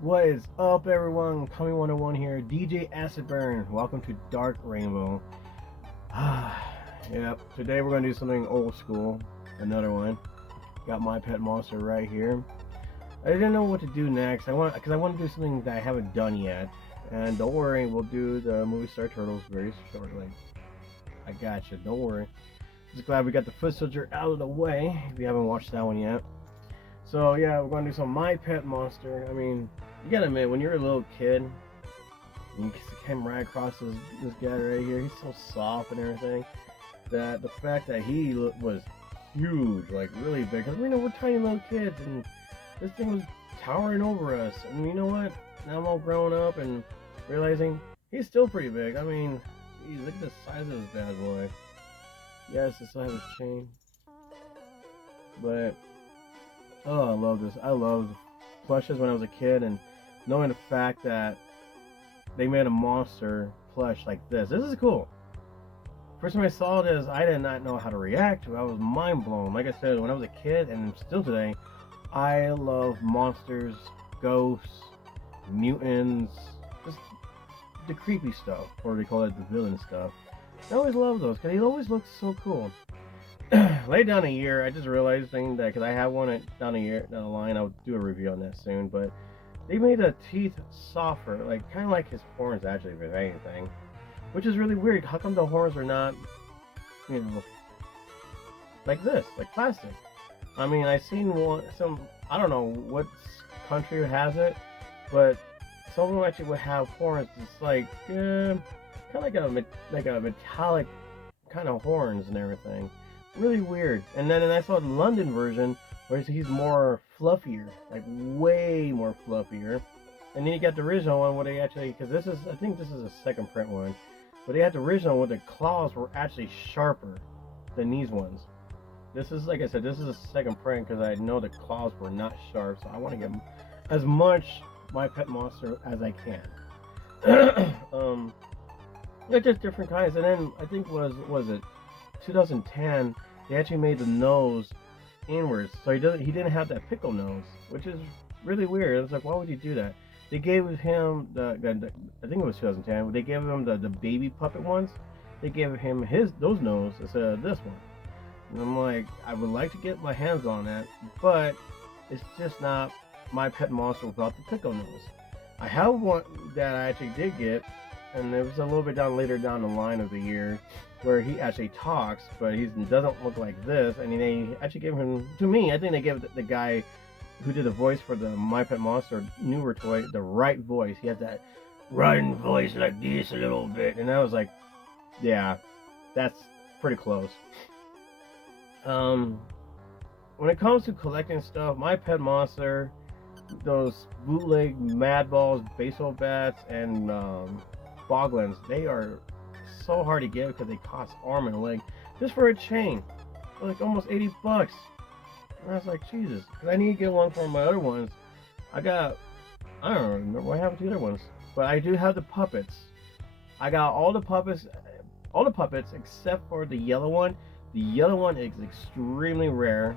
What is up, everyone? Coming 101 here, DJ Acidburn. Welcome to Dark Rainbow. Yep, today we're going to do something old school. Another one. Got my pet monster right here. I didn't know what to do next. Because I want to do something that I haven't done yet. And don't worry, we'll do the movie Star Turtles very shortly. I got you. Don't worry. Just glad we got the foot soldier out of the way. If you haven't watched that one yet. So yeah, we're going to do some My Pet Monster. I mean, you gotta admit, when you're a little kid, you came right across this guy right here. He's so soft and everything. That the fact that he was huge, like really big. Cause we know we're tiny little kids, and this thing was towering over us. And you know what? Now I'm all grown up and realizing he's still pretty big. I mean, geez, look at the size of this bad boy. Yes, it still has a chain, but oh, I love this. I loved plushes when I was a kid, and knowing the fact that they made a monster plush like this. This is cool. First time I saw this, I did not know how to react to it. I was mind blown. Like I said, when I was a kid, and still today, I love monsters, ghosts, mutants, just the creepy stuff, or they call it the villain stuff. I always love those because he always looks so cool. Lay down a year, I just realized that because I have one down a year down the line. I'll do a review on that soon, but they made the teeth softer, like kind of like his horns actually, if anything, which is really weird. How come the horns are not, you know, like this, like plastic? I mean, I seen some, I don't know what country has it, but some of them actually would have horns. It's like kind of like a metallic kind of horns and everything. Really weird. And then I saw the London version where he's more fluffier, like way more fluffier. And then you got the original one where they actually, because I think this is a second print one, but they had the original where the claws were actually sharper than these ones. This is, like I said, this is a second print because I know the claws were not sharp, so I want to get as much My Pet Monster as I can. They're just different kinds. And then I think was it 2010, they actually made the nose inwards, so he didn't have that pickle nose, which is really weird. It's like, why would you do that? They gave him the I think it was 2010. They gave him the baby puppet ones. They gave him those nose instead of this one. And I'm like, I would like to get my hands on that, but it's just not My Pet Monster without the pickle nose. I have one that I actually did get, and it was a little bit later down the line of the year, where he actually talks, but he doesn't look like this. I mean, they actually gave him, to me, I think they gave the guy who did the voice for the My Pet Monster newer toy the right voice. He had that running voice like this a little bit, and I was like, yeah, that's pretty close. Um, when it comes to collecting stuff, My Pet Monster, those bootleg Madballs, baseball bats, and Boglins, they are so hard to get because they cost arm and a leg just for a chain, like almost $80. And I was like, Jesus, because I need to get one for my other ones. I don't remember what happened to the other ones, but I do have the puppets. I got all the puppets except for the yellow one. The yellow one is extremely rare.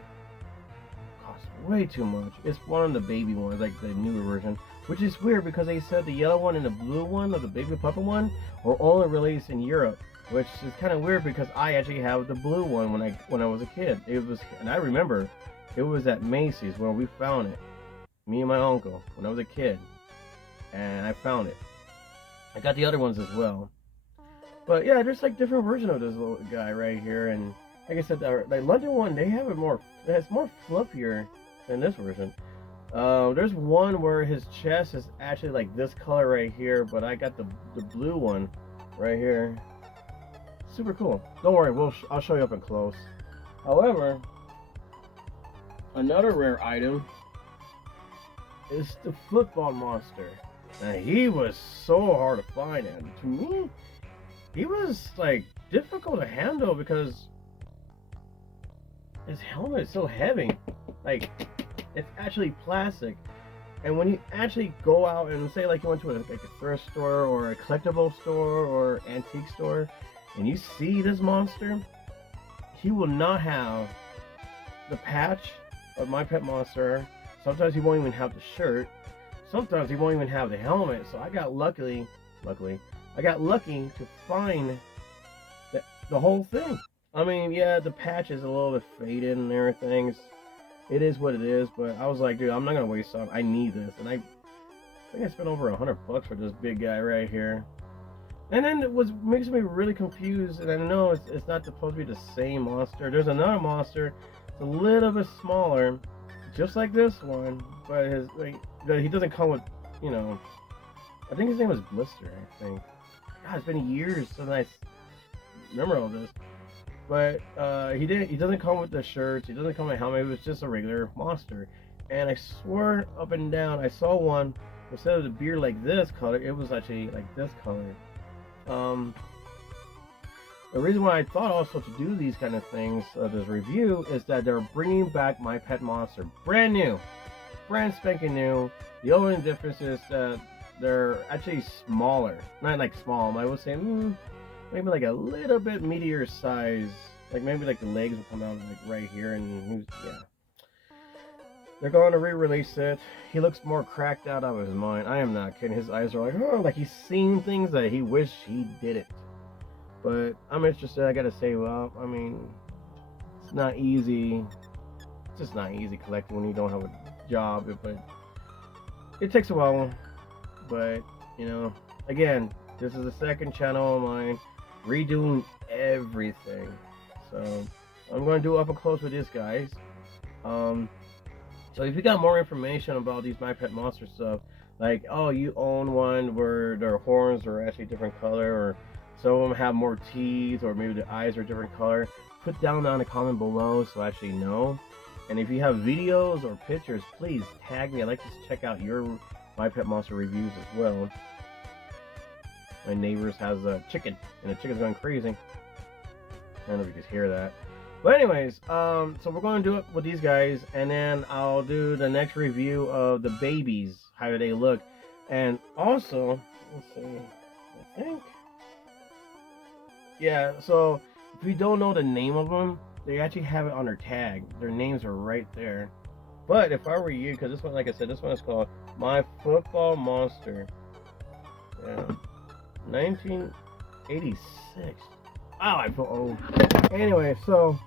Costs way too much. It's one of the baby ones, like the newer version. Which is weird because they said the yellow one and the blue one, or the baby puppet one, were only released in Europe. Which is kind of weird because I actually have the blue one when I was a kid. And I remember it was at Macy's where we found it. Me and my uncle when I was a kid, and I found it. I got the other ones as well. But yeah, there's like different version of this little guy right here, and like I said, the London one, they have it's more fluffier than this version. There's one where his chest is actually like this color right here, but I got the blue one right here. Super cool. Don't worry, I'll show you up and close. However, another rare item is the football monster. And he was so hard to find, and to me, he was like difficult to handle because his helmet is so heavy. Like, it's actually plastic. And when you actually go out and say like you went to like a thrift store or a collectible store or antique store and you see this monster, he will not have the patch of My Pet Monster. Sometimes he won't even have the shirt. sometimes he won't even have the helmet. So I got lucky to find the whole thing. I mean, yeah, the patch is a little bit faded and everything. It is what it is, but I was like, dude, I'm not gonna waste time. I need this, and I think I spent over $100 for this big guy right here. And then it makes me really confused, and I know it's not supposed to be the same monster. There's another monster, it's a little bit smaller, just like this one, but he doesn't come with, you know. I think his name was Blister. I think. God, it's been years since I remember all this. But he doesn't come with the shirts. He doesn't come with a helmet. It was just a regular monster. And I swear up and down, I saw one instead of the beard like this color, it was actually like this color. The reason why I thought also to do these kind of things, this review, is that they're bringing back My Pet Monster, brand new, brand spanking new. The only difference is that they're actually smaller, not like small. I was saying maybe like a little bit meatier size, like maybe like the legs will come out like right here, and yeah. They're going to re-release it. He looks more cracked out of his mind. I am not kidding. His eyes are like, oh, like he's seen things that he wished he didn't. But I'm interested. I gotta say, well, I mean, it's not easy. It's just not easy collecting when you don't have a job. But it takes a while. But you know, again, this is the second channel of mine, redoing everything. So I'm going to do up and close with this, guys. So if you got more information about these My Pet Monster stuff, like, oh, you own one where their horns are actually different color, or some of them have more teeth, or maybe the eyes are different color, put down in the comment below so I actually know. And if you have videos or pictures, please tag me. I'd like to check out your My Pet Monster reviews as well. My neighbors has a chicken, and the chicken's going crazy. I don't know if you can hear that. But anyways, so we're going to do it with these guys, and then I'll do the next review of the babies, how they look. And also, let's see, I think, yeah, so if you don't know the name of them, they actually have it on their tag. Their names are right there. But if I were you, because this one, like I said, this one is called My Football Monster. Yeah, 1986. Wow, I feel old. Anyway, so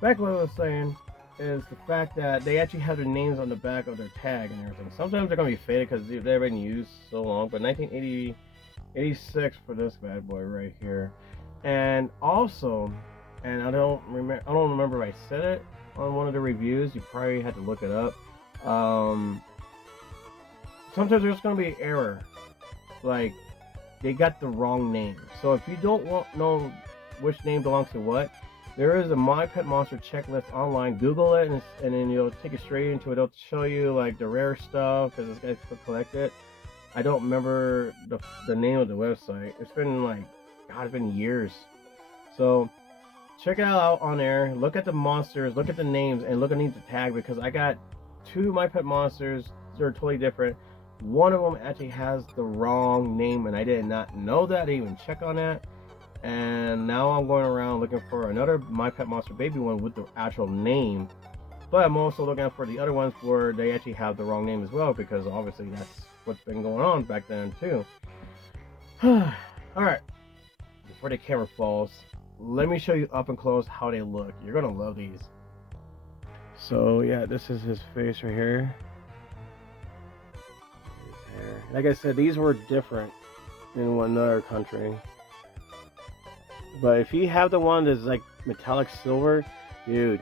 back what I was saying is the fact that they actually have their names on the back of their tag and everything. Sometimes they're gonna be faded because they've been used so long, but 1986 for this bad boy right here. And also, and I don't remember if I said it on one of the reviews. You probably had to look it up. Sometimes there's gonna be an error, like they got the wrong name. So if you don't know which name belongs to what, there is a My Pet Monster checklist online. Google it, and then you'll take it straight into it. It'll show you like the rare stuff because this guy could collect it. I don't remember the name of the website. It's been like, God, it's been years. So check it out on there. Look at the monsters, look at the names, and look underneath the tag, because I got two My Pet Monsters. They're totally different. One of them actually has the wrong name, and I did not know that. I didn't even check on that. And now I'm going around looking for another My Pet Monster baby one with the actual name. But I'm also looking out for the other ones where they actually have the wrong name as well, because obviously that's what's been going on back then too. Alright, before the camera falls, let me show you up and close how they look. You're gonna love these. So yeah, this is his face right here. His hair. Like I said, these were different in another country. But if you have the one that's like metallic silver, dude,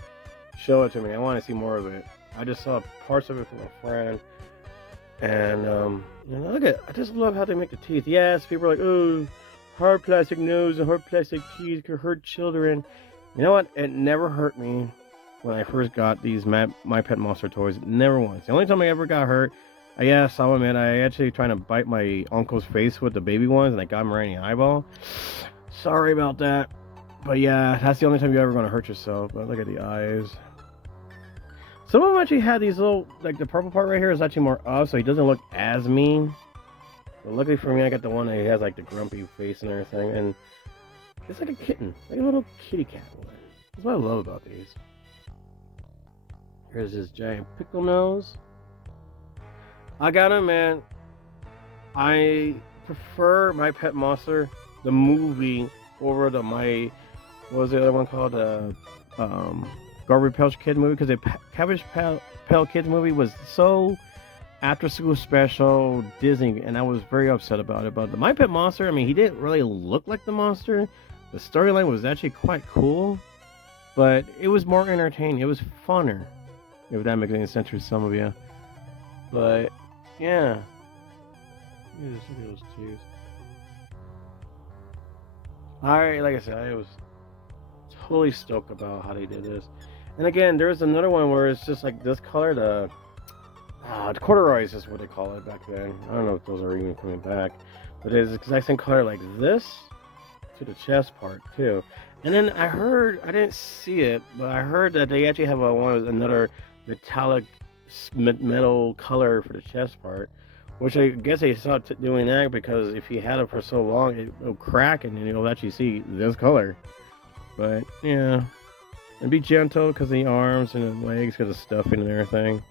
show it to me. I want to see more of it. I just saw parts of it from a friend. And you know, look at, I just love how they make the teeth. Yes, people are like, oh, hard plastic nose and hard plastic teeth could hurt children. You know what? It never hurt me when I first got these My Pet Monster toys. Never once. The only time I ever got hurt, I guess I'll admit, I actually trying to bite my uncle's face with the baby ones, and I got him right in the eyeball. Sorry about that. But yeah, that's the only time you're ever going to hurt yourself. But look at the eyes. Some of them actually had these little, like the purple part right here is actually more up, so he doesn't look as mean. But luckily for me, I got the one that he has like the grumpy face and everything. And it's like a kitten, like a little kitty cat one. That's what I love about these. Here's this giant pickle nose. I gotta admit, I prefer My Pet Monster, the movie, over the what was the other one called? Um, Garbage Pail Kid movie, because the Pail Kids movie was so after school special Disney, and I was very upset about it. But the My Pet Monster, I mean, he didn't really look like the monster. The storyline was actually quite cool, but it was more entertaining. It was funner, if that makes any sense to some of you. But yeah, look at those teeth. Like I said, I was totally stoked about how they did this. And again, there's another one where it's just like this color, the corduroys is what they call it back then. I don't know if those are even coming back, but it's the exact same color like this to the chest part too. And then I heard, I didn't see it, but I heard that they actually have another metallic metal color for the chest part, which I guess they stopped doing that because if you had it for so long, it'll crack and then you'll actually see this color. But yeah, and be gentle because the arms and the legs, because the stuffing and everything.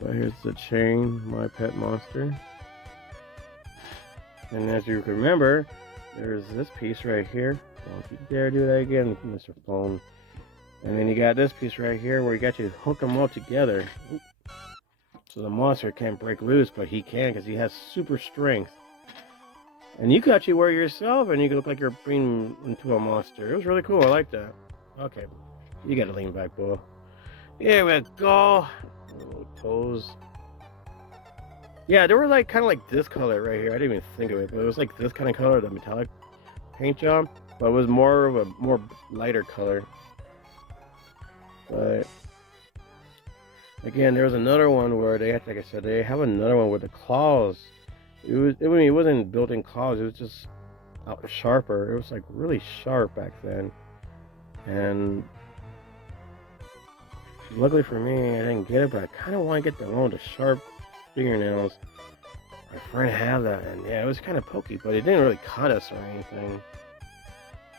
But here's the chain, My Pet Monster. And as you can remember, there's this piece right here. Don't you dare do that again, Mr. Phone. And then you got this piece right here where you got to hook them all together. So the monster can't break loose, but he can because he has super strength. And you could actually wear it yourself and you could look like you're being into a monster. It was really cool. I like that. Okay, you gotta lean back, boy. Here we go. Little toes. Yeah, they were like kind of like this color right here. I didn't even think of it, but it was like this kind of color, the metallic paint job, but it was more of a more lighter color. But again, there was another one where they had, like I said, they have another one with the claws. I mean, it wasn't built-in claws. It was just sharper. It was like really sharp back then, and luckily for me, I didn't get it, but I kind of want to get the one with the sharp fingernails. My friend had that, and yeah, it was kind of pokey, but it didn't really cut us or anything.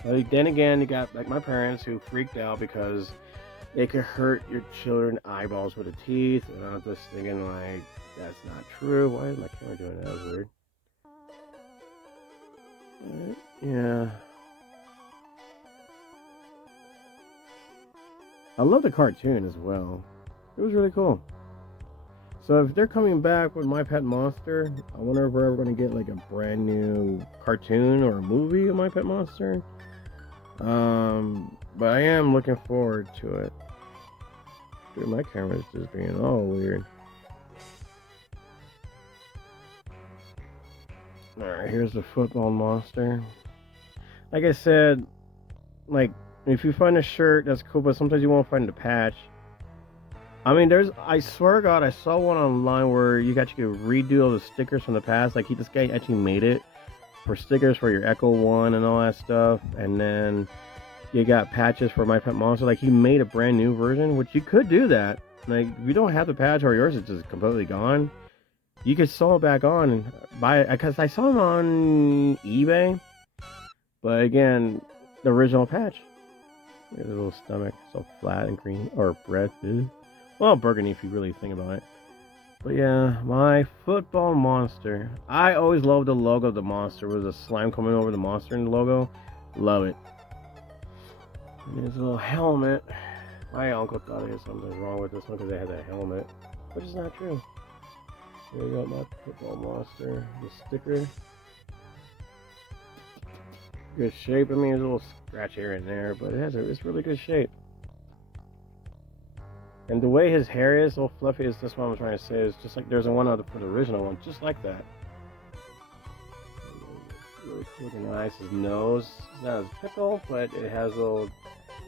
But then again, you got like my parents who freaked out because it could hurt your children's eyeballs with the teeth, and I was just thinking like, that's not true. Why is my camera doing that? That was weird. Yeah. I love the cartoon as well. It was really cool. So if they're coming back with My Pet Monster, I wonder if we're ever going to get like a brand new cartoon or a movie of My Pet Monster. But I am looking forward to it. Dude, my camera's just being all weird. Alright, here's the football monster. Like I said, like, if you find a shirt, that's cool, but sometimes you won't find the patch. I mean, I swear to God, I saw one online where you actually could redo all the stickers from the past. Like, this guy actually made it for stickers for your Echo One and all that stuff. And then you got patches for My Pet Monster. Like, he made a brand new version, which you could do that. Like, if you don't have the patch or yours is just completely gone, you could sew it back on and buy it. Because I saw them on eBay. But again, the original patch. Look at the little stomach, so flat and green, or red, dude. Well, burgundy if you really think about it. But yeah, my football monster. I always loved the logo of the monster. With a slime coming over the monster in the logo. Love it. And his little helmet. My uncle thought there was something wrong with this one because they had that helmet. Which is not true. Here we got my football monster. The sticker. Good shape. I mean, there's a little scratch here and there, but it's really good shape. And the way his hair is, all fluffy, is just what I'm trying to say. It's just like there's one other for the original one, just like that. Really cool looking nice. His nose is not as pickle, but it has a little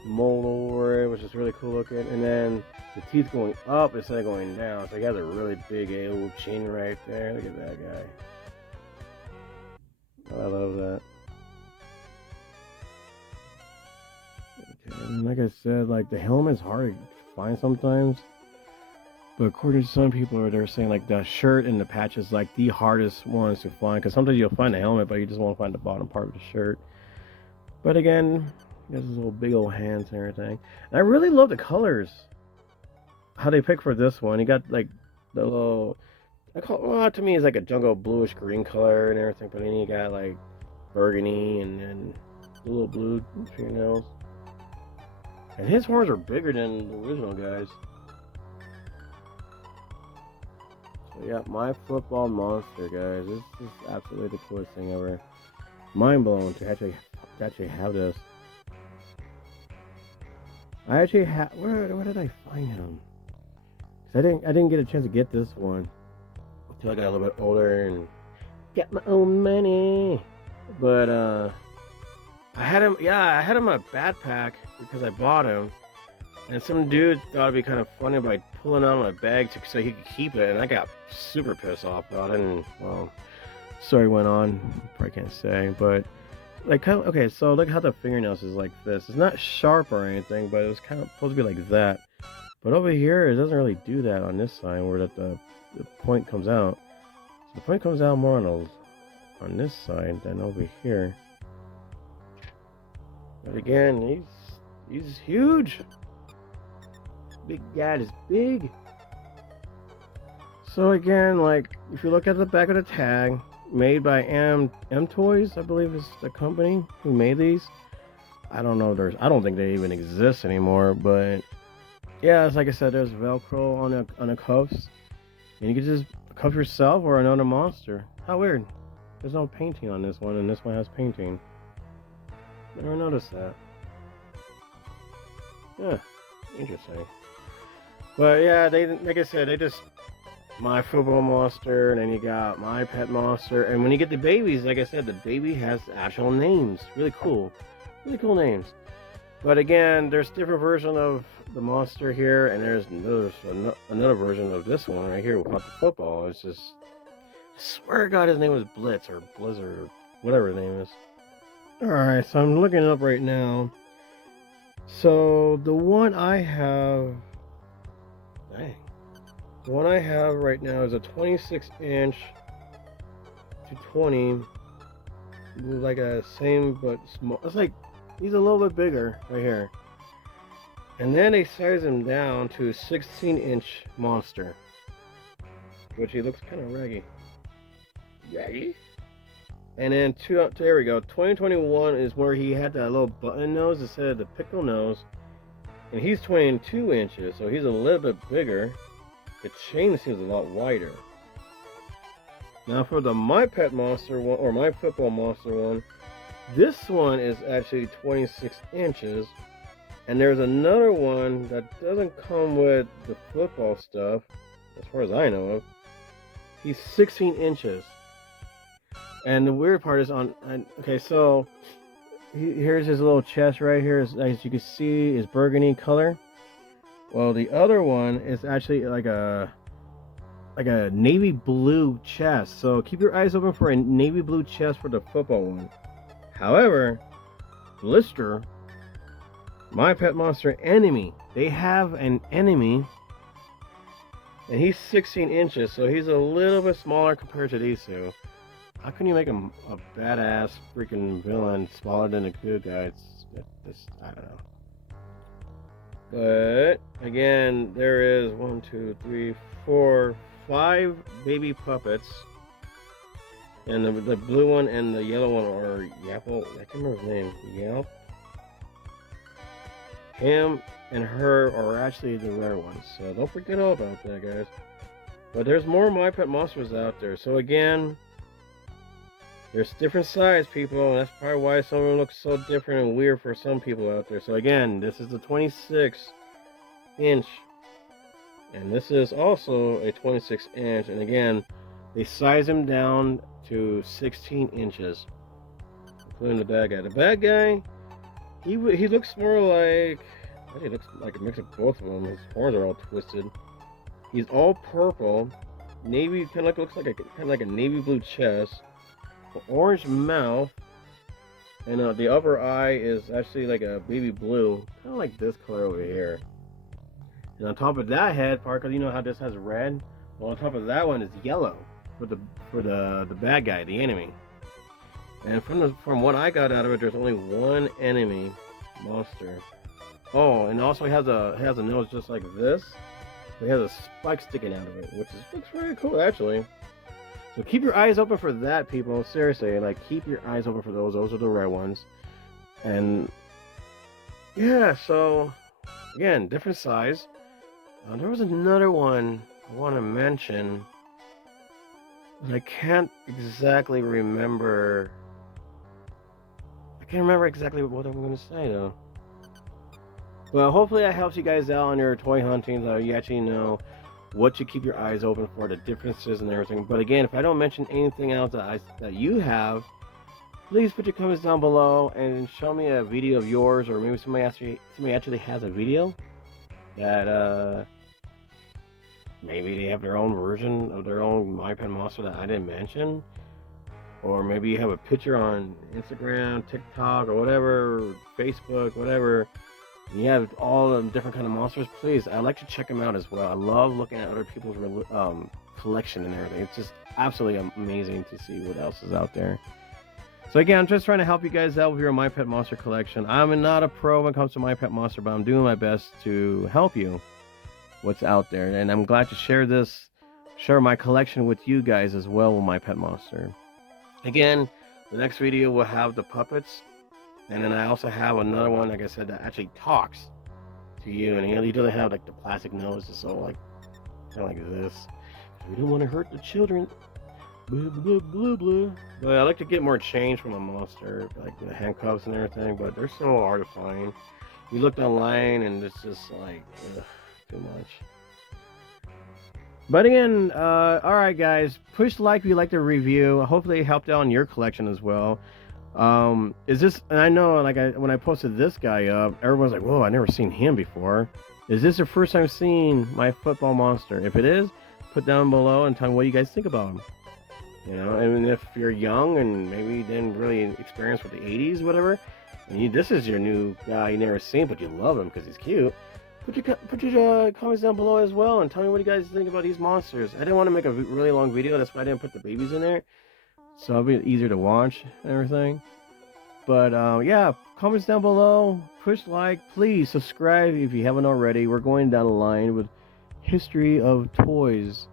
mold over it, which is really cool looking. And then the teeth going up instead of going down. So he has a really big old chin right there. Look at that guy. Oh, I love that. Okay, and like I said, like the helmet's hard to find sometimes, but according to some people, they're saying like the shirt and the patch is like the hardest ones to find, because sometimes you'll find the helmet but you just won't find the bottom part of the shirt. But again, he has his little big old hands and everything. And I really love the colors, how they pick for this one. You got like the little well, to me it's like a jungle bluish green color and everything, but then you got like burgundy and then a little blue fingernails. And his horns are bigger than the original guys. So yeah, my football monster, guys. This is absolutely the coolest thing ever. Mind blown to actually have this. I actually have. Where did I find him? 'Cause I didn't get a chance to get this one until I got a little bit older and got my own money. But I had him. Yeah, I had him in a backpack because I bought him. And some dude thought it'd be kind of funny by pulling out my bag so he could keep it, and I got super pissed off about it. And well, story went on. Probably can't say, but like kind of okay. So look how the fingernails is like this. It's not sharp or anything, but it was kind of supposed to be like that. But over here, it doesn't really do that on this side, where the point comes out. So the point comes out more on this side than over here. But again, he's huge. Big guy is big. So again, like if you look at the back of the tag, made by M Toys, I believe is the company who made these. I don't know. I don't think they even exist anymore. But yeah, it's like I said, there's Velcro on the cuffs, and you can just cuff yourself or another monster. How weird. There's no painting on this one, and this one has painting. Never noticed that. Yeah, interesting. But yeah, they like I said, they just my football monster, and then you got my pet monster, and when you get the babies, like I said, the baby has actual names. Really cool names. But again, there's different version of the monster here, and there's another version of this one right here without the football. It's just, I swear to God, his name was Blitz or Blizzard or whatever his name is. All right, so I'm looking it up right now. So the one I have. Dang. The one I have right now is a 26-inch to 20, like a same but small. It's like he's a little bit bigger right here, and then they size him down to a 16-inch monster, which he looks kind of raggy. And then there we go. 2021 is where he had that little button nose instead of the pickle nose. And he's 22 inches, so he's a little bit bigger. The chain seems a lot wider. Now for the My Pet Monster one, or My Football Monster one, this one is actually 26 inches. And there's another one that doesn't come with the football stuff, as far as I know of. He's 16 inches. And the weird part is okay, so here's his little chest right here. As you can see, is burgundy color. Well, the other one is actually like a navy blue chest. So keep your eyes open for a navy blue chest for the football one. However, Blister, My Pet Monster enemy, they have an enemy, and he's 16 inches, so he's a little bit smaller compared to these two. How can you make him a badass freaking villain smaller than the good guy? I don't know. But again, there is 1, 2, 3, 4, 5 baby puppets, and the blue one and the yellow one are Yapple. I can't remember his name. Yelp. Him and her are actually the rare ones, so don't forget all about that, guys. But there's more My Pet Monsters out there. So again, there's different size, people, and that's probably why some of them look so different and weird for some people out there. So again, this is the 26-inch, and this is also a 26-inch, and again, they size him down to 16 inches, including the bad guy. The bad guy, he looks more like, I think he looks like a mix of both of them. His horns are all twisted. He's all purple, navy, looks like a navy blue chest. Orange mouth, and the upper eye is actually like a baby blue, kind of like this color over here. And on top of that head part, because you know how this has red, well, on top of that one is yellow for the bad guy, the enemy. And from what I got out of it, there's only one enemy monster. Oh, and also he has a nose just like this, It has a spike sticking out of it, which looks very cool actually. So keep your eyes open for that, people. Seriously, like keep your eyes open for those. Those are the rare ones. And yeah, so again, different size. There was another one I want to mention, but I can't exactly remember. I can't remember exactly what I'm going to say though. Well, hopefully that helps you guys out on your toy hunting, so you actually know what to keep your eyes open for, the differences and everything. But again, if I don't mention anything else that you have, please put your comments down below and show me a video of yours, or maybe somebody actually has a video that maybe they have their own version of their own mypetmonster that I didn't mention, or maybe you have a picture on Instagram, TikTok, or whatever, Facebook, whatever. You have all the different kind of monsters. Please, I like to check them out as well. I love looking at other people's collection and everything. It's just absolutely amazing to see what else is out there. So again, I'm just trying to help you guys out with your mypetmonster collection. I'm not a pro when it comes to mypetmonster, but I'm doing my best to help you what's out there. And I'm glad to share my collection with you guys as well with mypetmonster. Again, the next video will have the puppets. And then I also have another one, like I said, that actually talks to you. And he doesn't have like the plastic nose, it's so like kind of like this. We don't want to hurt the children. Blah, blah, blah, blah. But I like to get more change from a monster, like the handcuffs and everything. But they're so hard to find. You looked online, and it's just like too much. But again, all right, guys, push like if you like the review. Hopefully, it helped out on your collection as well. Is this, and I know like when I posted this guy up, everyone's like, whoa, I never seen him before. Is this your first time seeing my football monster? If it is, put down below and tell me what you guys think about him. You know, and if you're young and maybe didn't really experience with the 80s, whatever, and this is your new guy you never seen, but you love him because he's cute, put your comments down below as well and tell me what you guys think about these monsters. I didn't want to make a really long video, that's why I didn't put the babies in there. So it'll be easier to watch and everything. But yeah, comments down below, push like, please subscribe if you haven't already. We're going down the line with history of toys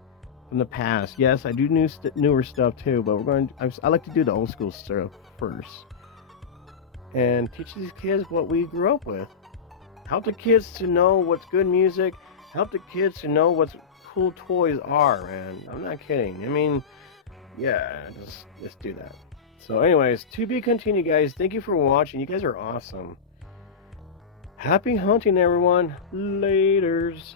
from the past. Yes, I do newer stuff too, but I like to do the old school stuff first and teach these kids what we grew up with. Help the kids to know what's good music. Help the kids to know what cool toys are, man. I'm not kidding. I mean, yeah, just do that. So anyways, to be continued, guys. Thank you for watching. You guys are awesome. Happy hunting, everyone. Laters.